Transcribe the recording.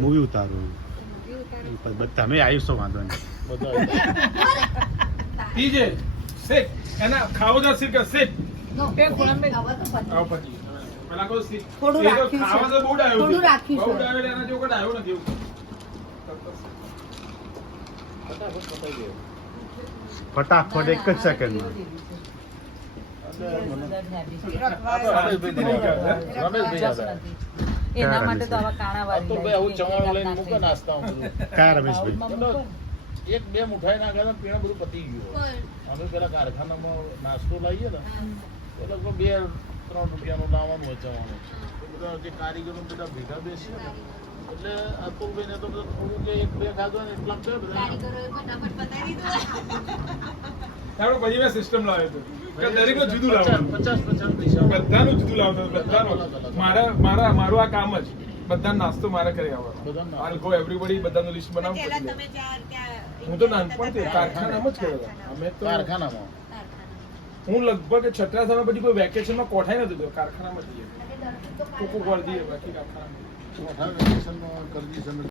Movie ઉતારું તમે આવીશો વાંધો નહીં ડીજે સિટ એના ખાવો તો સિટ સિટ આવો પછી પેલા કો સિટ થોડું રાખ્યું છે. ખાવા તો બહુ ડાયો થોડું રાખ્યું બહુ છે. ડાયો એના જો કોઈ ડાયો નથી ફટાફટ એક જ સેકન્ડમાં એના માટે તો આવા કાણા વાળી હું ચવાણું લઈને મૂકો નાસ્તા કયા રમેશભાઈ એક બે મુઠાઈ નાખ્યા હતા પીણા બધું પતી ગયું અમે પેલા કારખાનામાં નાસ્તો લાવીએ ને તો લગભગ 2-3 રૂપિયાનું લાવવાનું હોય ચવાણું બધા જે કારીગરો બધા ભેગા બેસીએ ને એટલે અતુલભાઈ ને તો થોડું કે એક બે ખાધો ને એટલા કે બધા આપણે પછી મેં સિસ્ટમ લાવ્યો હતો કે દરેકનું જુદું લાવવાનું 50 પૈસા બધાનું જુદું લાવવાનું બધાનું મારું આ કામ જ બધાનો નાસ્તો મારે કરી આવવાનો આલ ગો એવરીબડી બધાનું લિસ્ટ બનાવવું હું તો નાનપણથી કારખાનામાં જ કર્યો હતો અમે તો કારખાનામાં હું લગભગ છઠ્ઠા સમય પછી કોઈ વેકેશનમાં કોઠાઈ નથી ગયો કારખાનામાં જઈએ કોકો કરી દઈએ બાકી કારખાનામાં વેકેશનમાં કરજી